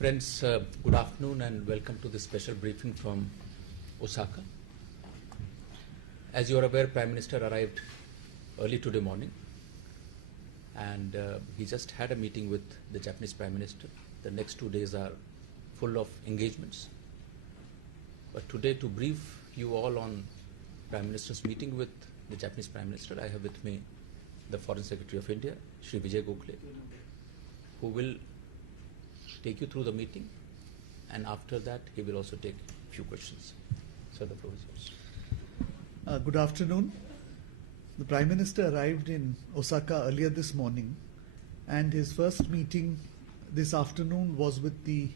Friends, good afternoon and welcome to this special briefing from Osaka. As you are aware, Prime Minister arrived early today morning and he just had a meeting with the Japanese Prime Minister. The next 2 days are full of engagements. But today, to brief you all on Prime Minister's meeting with the Japanese Prime Minister, I have with me the Foreign Secretary of India, Shri Vijay Gokhale, who will take you through the meeting, and after that he will also take a few questions. So the floor is yours. Good afternoon. The Prime Minister arrived in Osaka earlier this morning, and his first meeting this afternoon was with the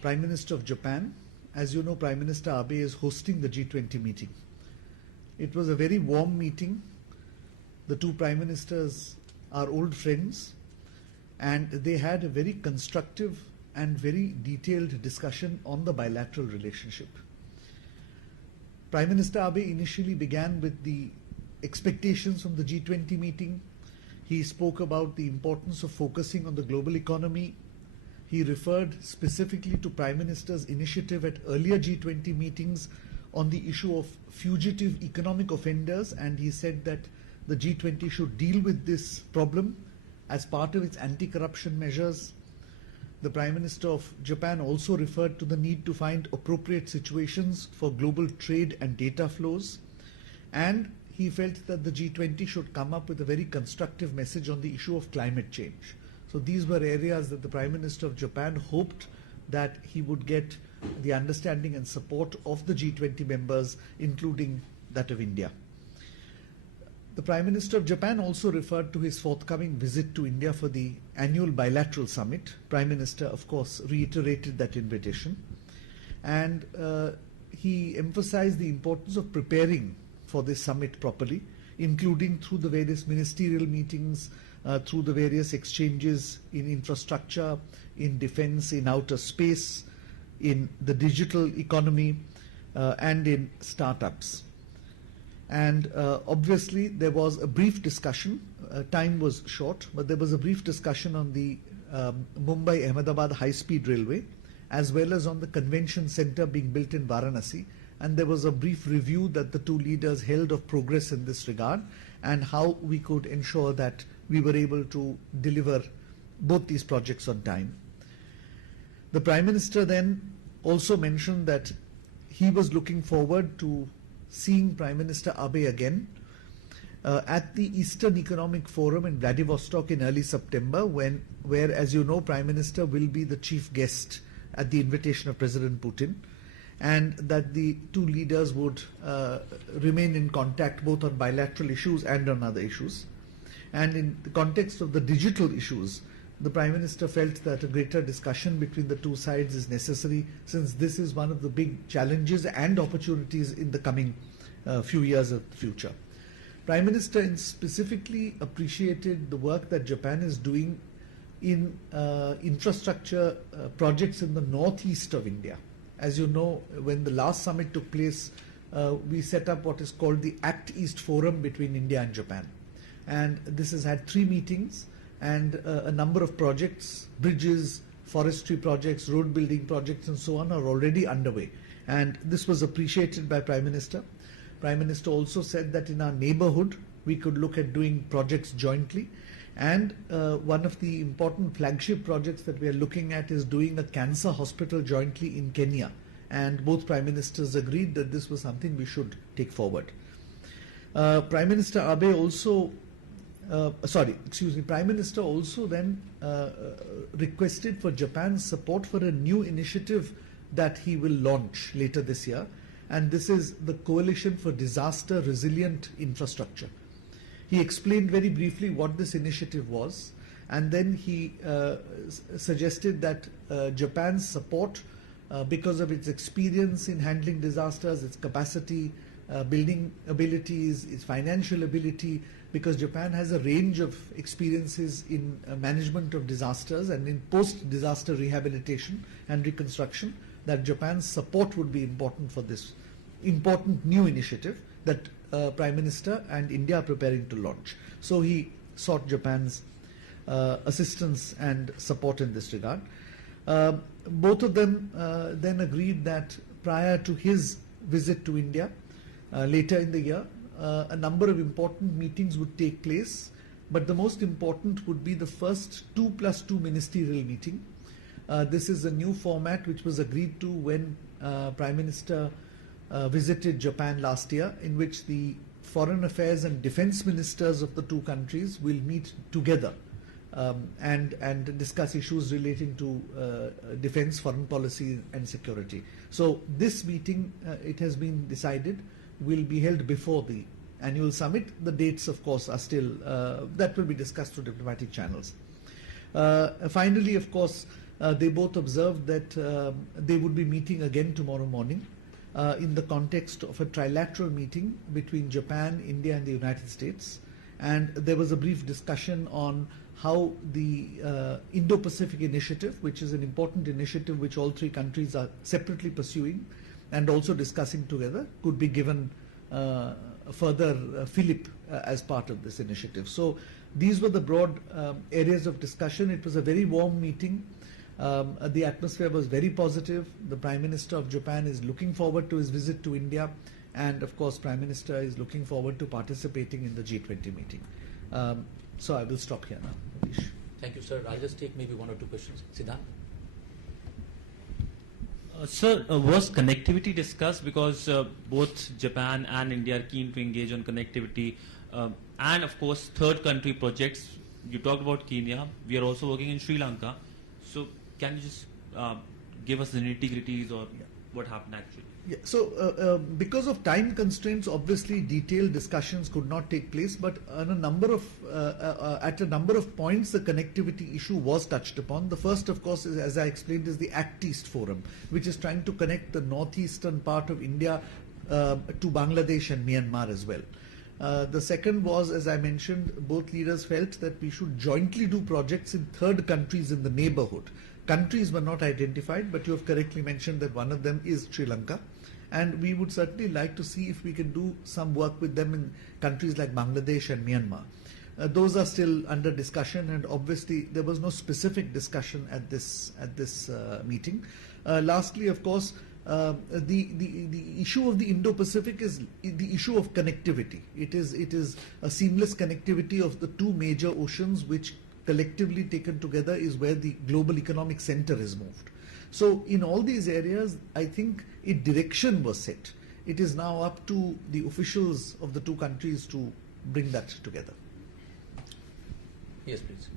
Prime Minister of Japan. As you know, Prime Minister Abe is hosting the G20 meeting. It was a very warm meeting. The two Prime Ministers are old friends, and they had a very constructive and very detailed discussion on the bilateral relationship. Prime Minister Abe initially began with the expectations from the G20 meeting. He spoke about the importance of focusing on the global economy. He referred specifically to Prime Minister's initiative at earlier G20 meetings on the issue of fugitive economic offenders, and he said that the G20 should deal with this problem as part of its anti-corruption measures. The Prime Minister of Japan also referred to the need to find appropriate situations for global trade and data flows, and he felt that the G20 should come up with a very constructive message on the issue of climate change. So these were areas that the Prime Minister of Japan hoped that he would get the understanding and support of the G20 members, including that of India. The Prime Minister of Japan also referred to his forthcoming visit to India for the annual bilateral summit. Prime Minister, of course, reiterated that invitation, and he emphasized the importance of preparing for this summit properly, including through the various ministerial meetings, through the various exchanges in infrastructure, in defense, in outer space, in the digital economy, and in startups. And obviously there was a brief discussion, time was short, but there was a brief discussion on the Mumbai-Ahmedabad high-speed railway, as well as on the convention center being built in Varanasi. And there was a brief review that the two leaders held of progress in this regard and how we could ensure that we were able to deliver both these projects on time. The Prime Minister then also mentioned that he was looking forward to seeing Prime Minister Abe again at the Eastern Economic Forum in Vladivostok in early September, where, as you know, Prime Minister will be the chief guest at the invitation of President Putin, and that the two leaders would remain in contact both on bilateral issues and on other issues. And in the context of the digital issues, the Prime Minister felt that a greater discussion between the two sides is necessary, since this is one of the big challenges and opportunities in the coming few years of the future. Prime Minister specifically appreciated the work that Japan is doing in infrastructure projects in the northeast of India. As you know, when the last summit took place, we set up what is called the Act East Forum between India and Japan. And this has had 3 meetings, and a number of projects, bridges, forestry projects, road building projects and so on are already underway. And this was appreciated by Prime Minister. Prime Minister also said that in our neighborhood, we could look at doing projects jointly. And one of the important flagship projects that we are looking at is doing a cancer hospital jointly in Kenya. And both Prime Ministers agreed that this was something we should take forward. Prime Minister Abe also Prime Minister also then requested for Japan's support for a new initiative that he will launch later this year, and this is the Coalition for Disaster Resilient Infrastructure. He explained very briefly what this initiative was, and then he suggested that Japan's support, because of its experience in handling disasters, its capacity, building abilities, its financial ability, because Japan has a range of experiences in management of disasters and in post-disaster rehabilitation and reconstruction, that Japan's support would be important for this important new initiative that Prime Minister and India are preparing to launch. So he sought Japan's assistance and support in this regard. Both of them then agreed that prior to his visit to India later in the year, a number of important meetings would take place, but the most important would be the first 2+2 ministerial meeting. This is a new format which was agreed to when Prime Minister visited Japan last year, in which the foreign affairs and defense ministers of the two countries will meet together and discuss issues relating to defense, foreign policy and security. So this meeting, it has been decided, will be held before the annual summit. The dates, of course, are still, that will be discussed through diplomatic channels. Finally, of course, they both observed that they would be meeting again tomorrow morning in the context of a trilateral meeting between Japan, India and the United States. And there was a brief discussion on how the Indo-Pacific Initiative, which is an important initiative which all three countries are separately pursuing and also discussing together, could be given a further fillip as part of this initiative. So these were the broad areas of discussion. It was a very warm meeting. The atmosphere was very positive. The Prime Minister of Japan is looking forward to his visit to India, and of course Prime Minister is looking forward to participating in the G20 meeting. So I will stop here now. Manish. Thank you, sir. I'll just take maybe one or two questions. Siddharth? Sir, was connectivity discussed? Because both Japan and India are keen to engage on connectivity, and of course third country projects. You talked about Kenya. We are also working in Sri Lanka. So can you just give us the nitty-gritties or what happened actually? Yeah. So because of time constraints, obviously detailed discussions could not take place, but on a number of at a number of points the connectivity issue was touched upon. The first, of course, is, as I explained, is the Act East Forum, which is trying to connect the northeastern part of India to Bangladesh and Myanmar as well. The second was, as I mentioned, both leaders felt that we should jointly do projects in third countries in the neighborhood. Countries were not identified, but you have correctly mentioned that one of them is Sri Lanka. And we would certainly like to see if we can do some work with them in countries like Bangladesh and Myanmar. Those are still under discussion, and obviously there was no specific discussion at this meeting. Lastly, of course, the issue of the Indo-Pacific is the issue of connectivity. It is a seamless connectivity of the two major oceans, which collectively taken together is where the global economic center is moved. So in all these areas, I think a direction was set. It is now up to the officials of the two countries to bring that together. Yes, please.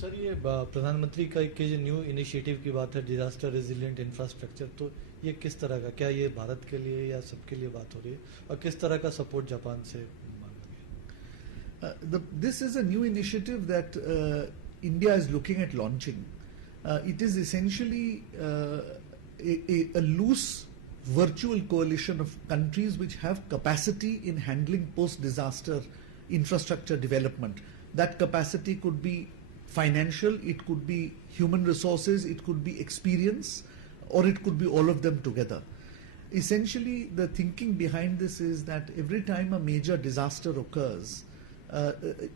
Sir, ये प्रधानमंत्री का एक जो new initiative की बात है, disaster resilient infrastructure, तो ये किस तरह का, क्या ये भारत के लिए या सबके लिए बात हो रही है, और किस तरह का सपोर्ट जापान से मांगा गया? This is a new initiative that India is looking at launching. It is essentially a loose virtual coalition of countries which have capacity in handling post-disaster infrastructure development. That capacity could be financial, it could be human resources, it could be experience, or it could be all of them together. Essentially, the thinking behind this is that every time a major disaster occurs,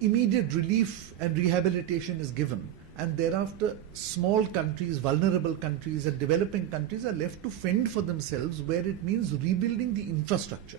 immediate relief and rehabilitation is given, and thereafter small countries, vulnerable countries and developing countries are left to fend for themselves, where it means rebuilding the infrastructure.